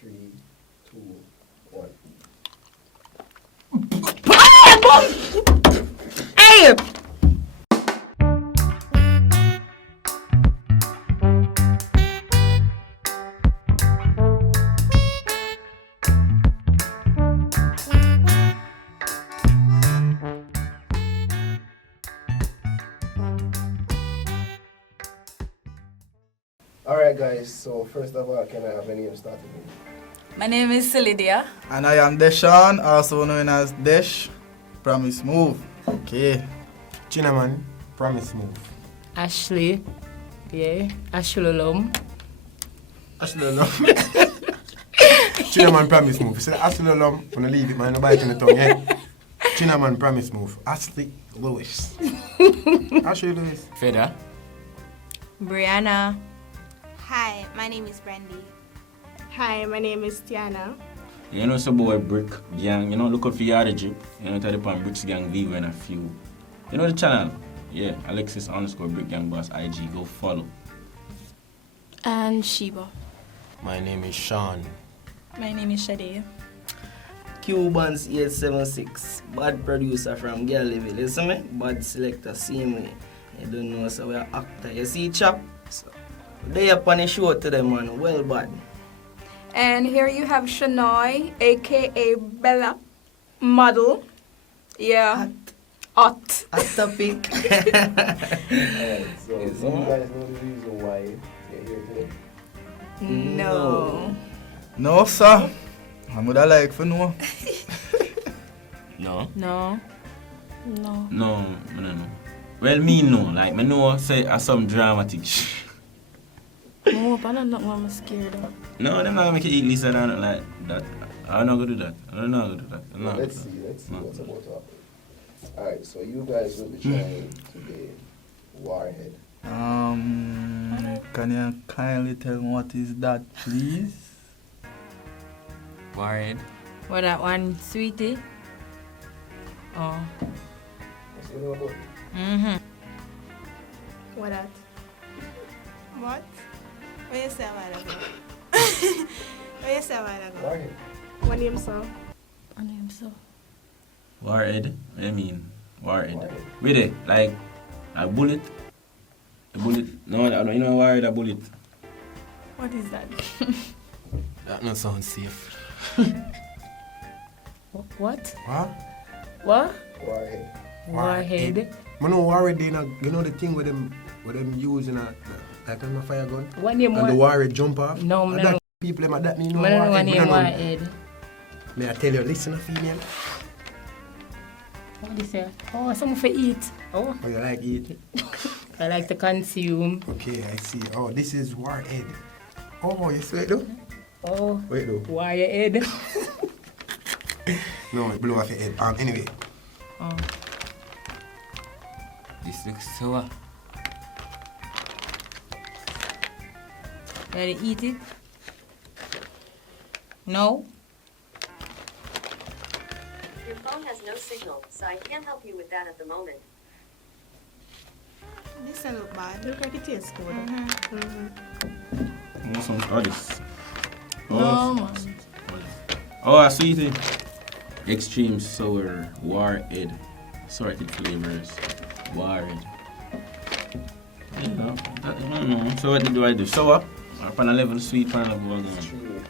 3, 2, 1. Hey! Alright guys, so first of all, can I have my name started with? My name is Lydia. And I am Deshaun, also known as Desh. Promise move. Okay. Chinaman, promise move. Ashley. Yeah. Ashulolum. Ashlolom. Chinaman, promise move. You say Ashlolom, when I leave it, man, no bite in the tongue, yeah? Chinaman, promise move. Ashley Lewis. Ashley Lewis. Feda. Brianna. Hi, my name is Brandy. Hi, my name is Tiana. You know, so boy Brick Gang, you know, look out for your drip. You know, tell the pan Bricks Gang Viva and a few. You know the channel? Yeah, Alexis_Brick Gang Boss IG. Go follow. And Sheba. My name is Sean. My name is Shade. Cubans 876, bad producer from Girl Level, listen me? Bad selector, same way. You don't know, so we are actor. You see, chap? So, they up on the show to them, man. Well, bad. And here you have Shanoy, aka Bella, model. Yeah. Hot. Hot topic. Alright, so do you guys know the reason why you're here today? No. No, sir. I would like for no. No? No. No. No, no. Well, me no. Like, me know say some dramatic shit. No, but I'm not I'm scared of. No, them not gonna make you eat Lisa down like that. I'm not gonna do that. I'm not gonna do that. I'm not Let's gonna see do that. No. what's about to happen. Alright, so you guys will be trying today Warhead. Can you kindly tell me what is that, please? Warhead. What that one, sweetie? Oh. What's going on? Mm-hmm. What that? What? What you say a while ago? What you say a while ago? Warhead. What name, sir? I name so. Warhead. What do you mean? Warhead. Warhead. With it, like a bullet. A bullet. No, you know Warhead a bullet. What is that? That not sound safe. What? What? What? Warhead. Warhead. I know Warhead, you know the thing with them use in a, like on a fire gun? What name? And the Warhead jump off? No, And no, that no. people, them, that me know I don't know what Warhead. name Me no know. Warhead. May I tell you, listen to female. What do you say? Oh, something for eat. Oh, Oh, you like it? I like to consume. Okay, I see. Oh, this is Warhead. Oh, you see it though? Oh, Wait though. Warhead. No, it blew off your head. Anyway. Oh. This looks sour. Ready to eat it? No? Your phone has no signal, so I can't help you with that at the moment. This don't look bad. Look like it tastes good. What's some this? No, man. Oh, I see it. Extreme sour Warhead. Sorted flavors. Warhead. You know, I don't know. So what do I do? Sour? Or pan a level sweet, pan a level again?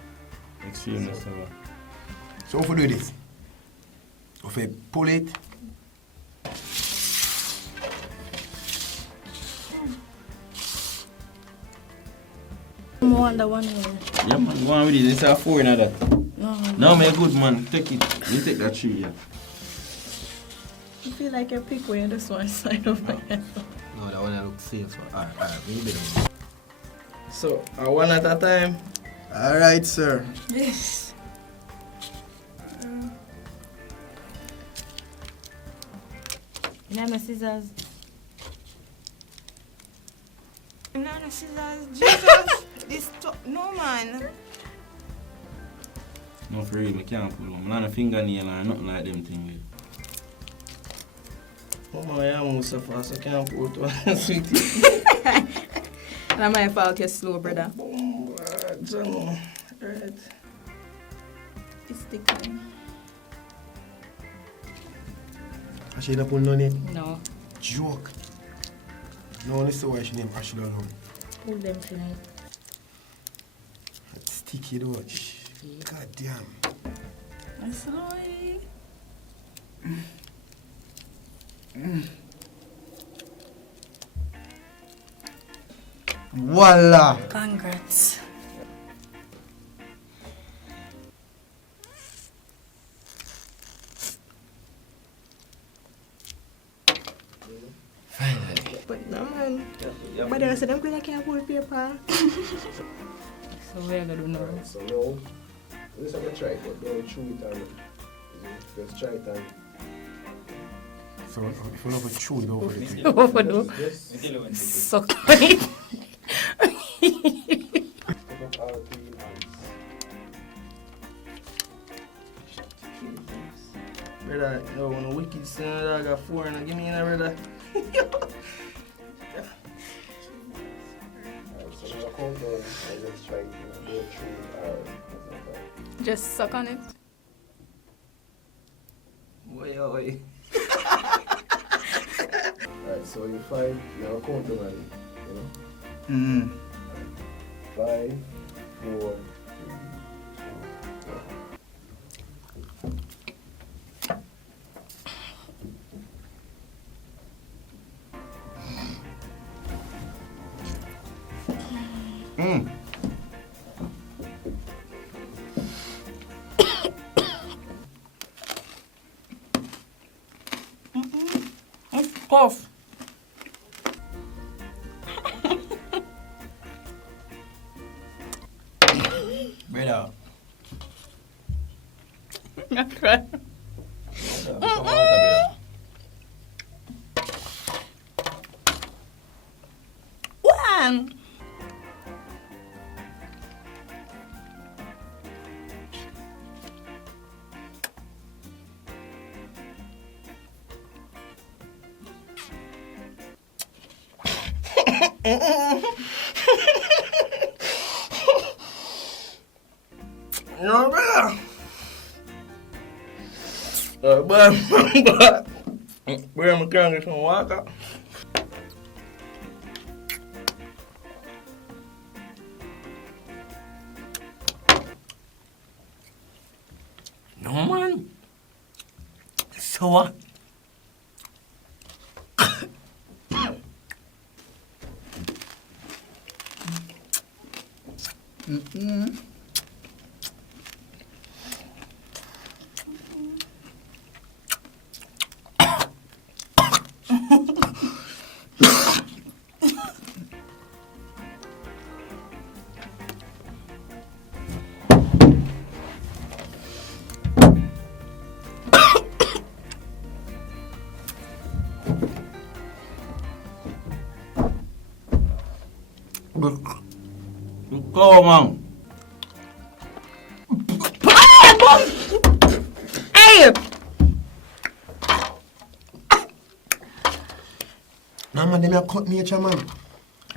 Extreme sour. So if we do this, if we pull it, I want that one. Yeah, man, go on with it. It's a 4 in that. No. No, man, good man. Take it. You take that 3, yeah. I feel like I pick where this one side of my head. no, that one looks safe. So, alright, we better. So, one at a time. Alright, sir. Yes. You have my scissors? No, scissors. Jesus. No, man. No, for real, I can't pull one. I'm not a fingernail or nothing like them things. Mama, I am so fast, I can't put one sweetie. Not my fault, you're slow, brother. Right. sticky. I should have put on it. No. Joke. No one see why she named Ashley alone. Pull them tonight. It's sticky though. God damn. That's slowly. Voila. Congrats. But no man. But I said I'm good I can't hold paper. So we are gonna do now. Alright, so now, let's have a try it, but don't chew it and just try it and So if you love a chew it over it. What for do? just Suck on it. put up all 3 hands. Brother, yo, when a wicked son I got 4 and give me in brother. Alright, so now count down and just try it, don't chew it or nothing like that. Just suck on it. Boy. Alright, so you 5, you have a count down on it, you know? Mm. 5, 4, 3, 2, 1. Cough. Brother. Not cry. One. No, brother. But where am I going to get some water? No, man. So what? Go, man. Hey! Nah man, them here cut nature man.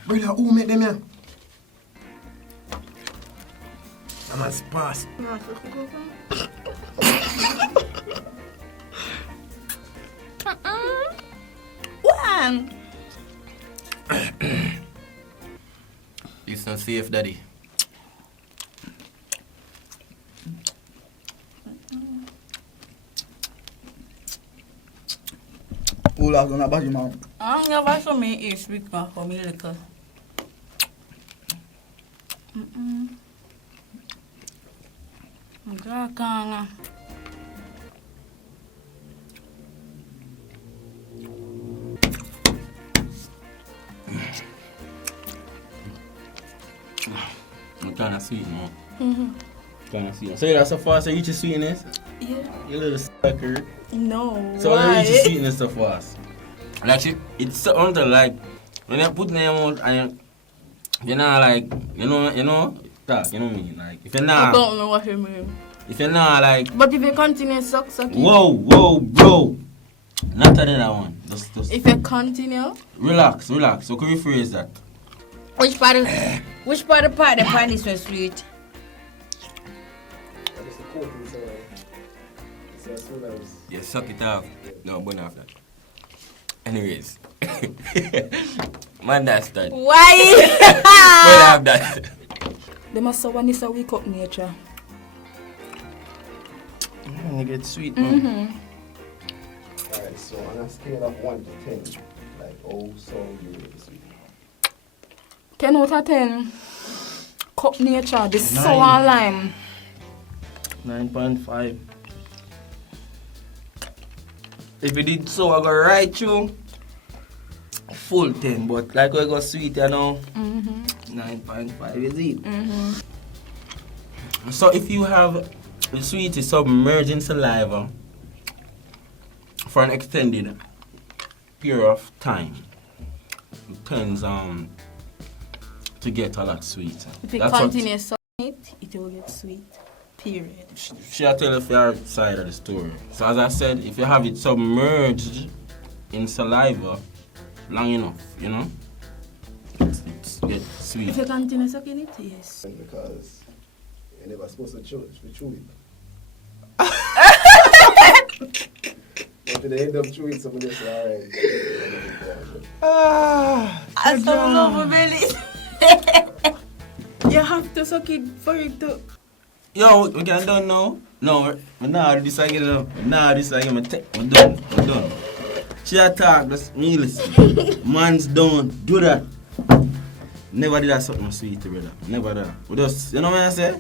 Brother, who make them here? Nah man, pass. One. It's not safe, daddy. Ulah gonna bash him out. I never saw me eat sweet man for me liquor. Gakanga. I'm kind of sweet, man. Kind of sweet. So that's so fast you reach your sweetness? Yeah. You little sucker. No. So you why? reach your sweetness so fast. Like it's something to like when you put in your mouth and you're not like talk, you know what I mean? Like if you're I not don't know what you mean. if you're not like But if you continue suck it. whoa, bro. Not another one. Just If you continue. relax. So can you rephrase that? Which part of the part the pan is so sweet? just a coating, so as soon as... You suck it off. No, burn off that. Anyways. Man, that's that. Why? Burn off that. They must have one is a weak up nature. You get sweet, man. Alright, so on a scale of 1 to 10, like, so you rate the sweet? 10 out of 10. Cup nature, the sour lime. 9.5. If you did so, I go right through. Full 10, but like we got sweet, you know. 9.5 is it. So if you have the sweetie submerged in saliva for an extended period of time, it tends to get a lot sweeter. If you That's continue sucking it, it will get sweet. Period. She'll tell if you're outside of the story. So as I said, if you have it submerged in saliva long enough, you know, it gets sweet. If you continue sucking it, yes. Because you're never supposed to chew it. But they end up chewing some of this, alright. I don't know, belly. You have to suck it for it to. Yo, we can done now. No, we now this again now. Now this again, we're done. She attack, just me listen. Man's done, do that. Never did that something sweet, brother. Never did that. We just, you know what I say?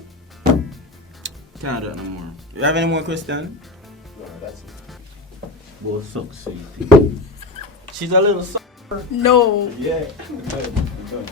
Can't do it no more. You have any more questions? No, that's it. Both suck sweet. She's a little sucker. No. Yeah. We're done.